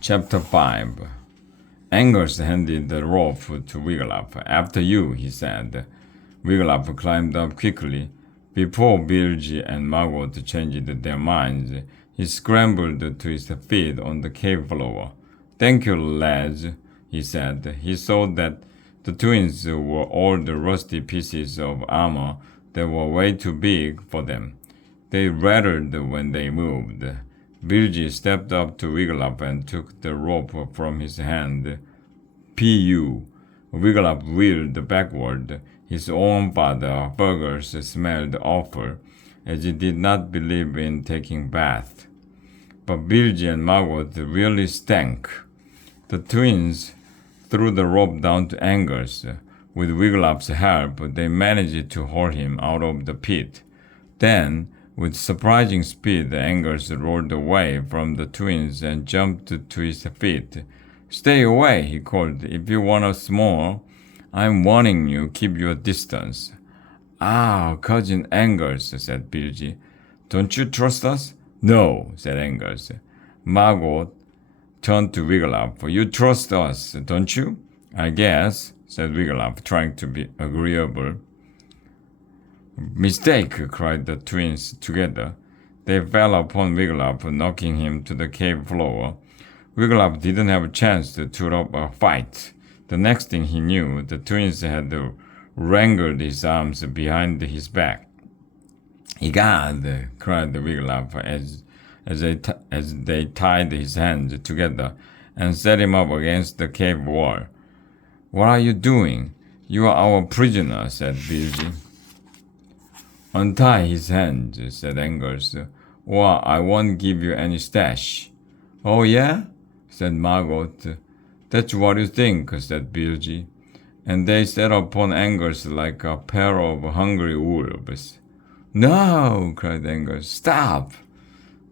Chapter 5. Angus handed the rope to Wiglaf. After you, he said. Wiglaf climbed up quickly. Before Bilge and Margot changed their minds, he scrambled to his feet on the cave floor. Thank you, lads, he said. He saw that the twins were all the rusty pieces of armor that were way too big for them. They rattled when they moved. Bilge stepped up to Wiglaf and took the rope from his hand. P.U. Wiglaf wheeled backward. His own father, Fergus, smelled awful, as he did not believe in taking bath. But Bilge and Margot really stank. The twins threw the rope down to Angus. With Wiglaf's help, they managed to haul him out of the pit. Then, with surprising speed, Angus rolled away from the twins and jumped to his feet. Stay away, he called. If you want us more, I'm warning you, keep your distance. Ah, Cousin Angus, said Bilge. Don't you trust us? No, said Angus. Margot turned to Wiglaf. You trust us, don't you? I guess, said Wiglaf, trying to be agreeable. Mistake, cried the twins together. They fell upon Wiglaf, knocking him to the cave floor. Wiglaf didn't have a chance to put up a fight. The next thing he knew, the twins had wrangled his arms behind his back. Egad, cried Wiglaf as they tied his hands together and set him up against the cave wall. What are you doing? You are our prisoner, said Bilge. Untie his hands, said Angus, or I won't give you any stash. Oh, yeah? Said Margot. That's what you think, said Bilge. And they set upon Angus like a pair of hungry wolves. No, cried Angus, stop!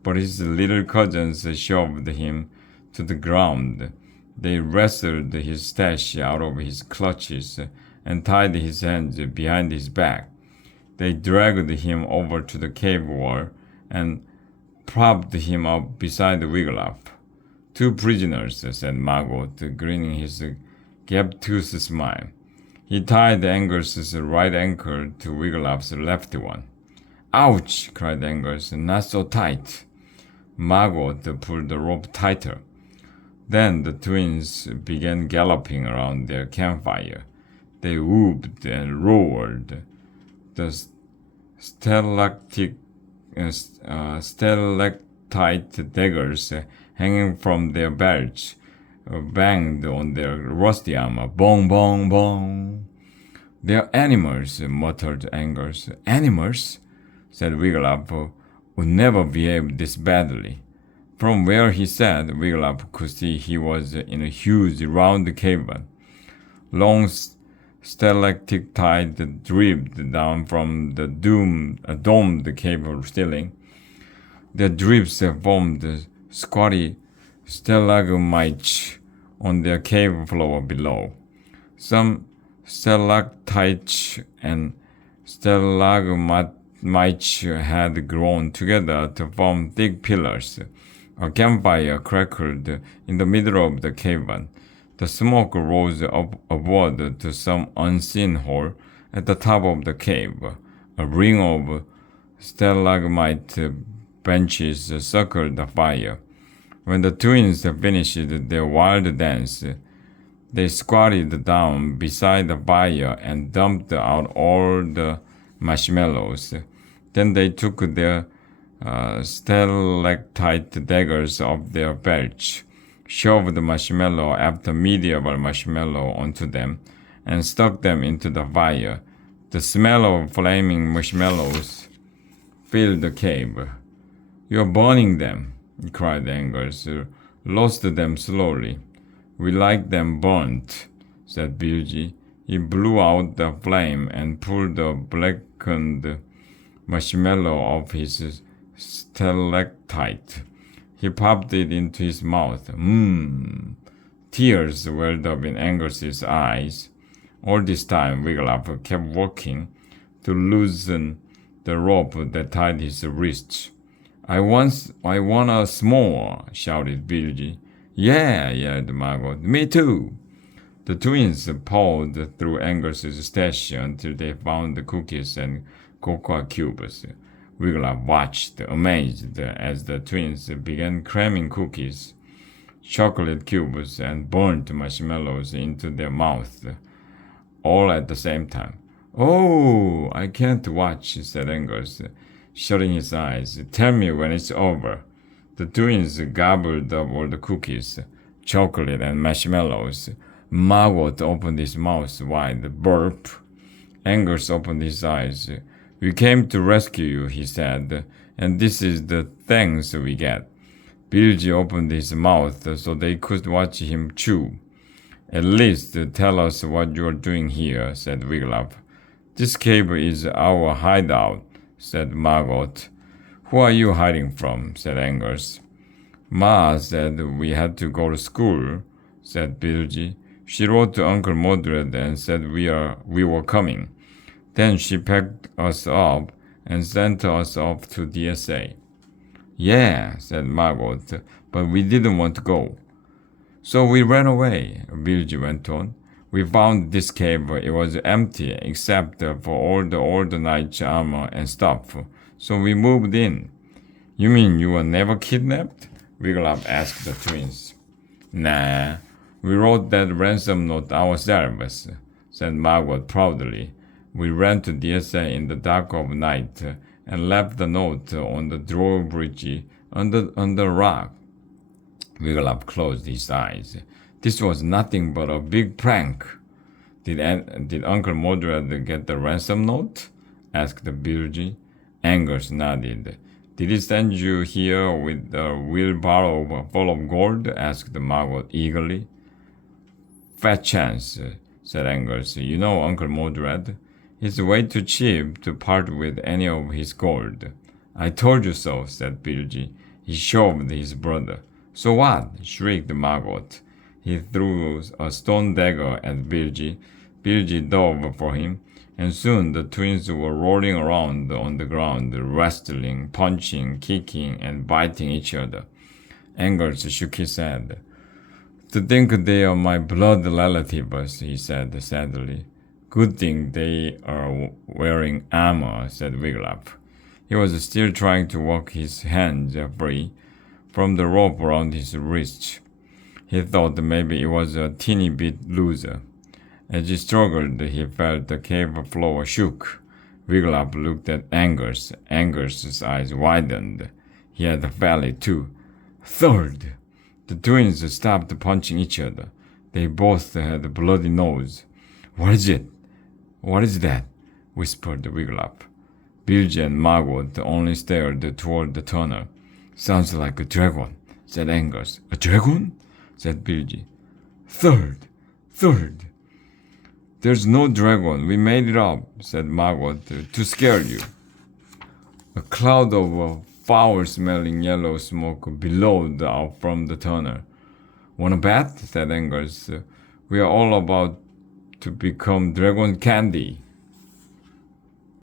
But his little cousins shoved him to the ground. They wrestled his stash out of his clutches and tied his hands behind his back. They dragged him over to the cave wall and propped him up beside Wiglaf. Two prisoners, said Margot, grinning his gap-toothed smile. He tied Angus's right ankle to Wiglaf's left one. Ouch, cried Angus, not so tight. Margot pulled the rope tighter. Then the twins began galloping around their campfire. They whooped and roared. The stalactite daggers hanging from their belts banged on their rusty armor. Bong, bong, bong. They're animals, muttered Angus. Animals? Said Wiglaf, would never behave this badly. From where he sat, Wiglaf could see he was in a huge round cavern. Long stalactites dripped down from the domed cave ceiling. Their drips formed squatty stalagmites on the cave floor below. Some stalactites and stalagmites had grown together to form thick pillars. A campfire crackled in the middle of the cavern. The smoke rose upward to some unseen hole at the top of the cave. A ring of stalagmite benches circled the fire. When the twins finished their wild dance, they squatted down beside the fire and dumped out all the marshmallows. Then they took their stalactite daggers off their belts, shoved marshmallow after medieval marshmallow onto them, and stuck them into the fire. The smell of flaming marshmallows filled the cave. You're burning them, cried Angus. Roast them slowly. We like them burnt, said Bilge. He blew out the flame and pulled the blackened marshmallow off his stalactite. He popped it into his mouth. Tears welled up in Angus's eyes. All this time, Wiglaf kept working to loosen the rope that tied his wrists. I want us more, shouted Bilge. Yeah, yelled Margot. Me too. The twins pawed through Angus's stash until they found the cookies and cocoa cubes. Wiggler watched, amazed, as the twins began cramming cookies, chocolate cubes, and burnt marshmallows into their mouths, all at the same time. Oh, I can't watch, said Angus, shutting his eyes. Tell me when it's over. The twins gobbled up all the cookies, chocolate, and marshmallows. Margot opened his mouth wide. Burp. Angus opened his eyes. We came to rescue you, he said, and this is the thanks we get. Bilgy opened his mouth so they could watch him chew. At least tell us what you're doing here, said Wiglaf. This cave is our hideout, said Margot. Who are you hiding from? Said Angus. Ma said we had to go to school, said Bilgy. She wrote to Uncle Mordred and said we were coming. Then she packed us up and sent us off to DSA. Yeah, said Margot, but we didn't want to go. So we ran away, Bilgy went on. We found this cave. It was empty except for all the old knight's armor and stuff. So we moved in. You mean you were never kidnapped? Wiglaf asked the twins. Nah, we wrote that ransom note ourselves, said Margot proudly. We ran to DSA in the dark of night and left the note on the drawbridge under a rock. Wiglaf closed his eyes. This was nothing but a big prank. Did Uncle Mordred get the ransom note? Asked Bilgy. Angus nodded. Did he send you here with a wheelbarrow full of gold? Asked Margot eagerly. Fat chance, said Angus. You know Uncle Mordred. He's way too cheap to part with any of his gold. I told you so, said Bilgy. He shoved his brother. So what? Shrieked Margot. He threw a stone dagger at Bilgy. Bilgy dove for him, and soon the twins were rolling around on the ground, wrestling, punching, kicking, and biting each other. Angus shook his head. To think they are my blood relatives, he said sadly. Good thing they are wearing armor, said Wiglaf. He was still trying to work his hands free from the rope around his wrist. He thought maybe it was a teeny bit looser. As he struggled, he felt the cave floor shook. Wiglaf looked at Angus. Angus's eyes widened. He had felt it too. Third! The twins stopped punching each other. They both had a bloody nose. What is it? What is that? Whispered Wiglaf. Bilgy and Margot only stared toward the tunnel. Sounds like a dragon, said Angus. A dragon? Said Bilgy. Third! There's no dragon. We made it up, said Margot, to scare you. A cloud of foul-smelling yellow smoke billowed out from the tunnel. Want a bet? Said Angus. We are all about to become dragon candy.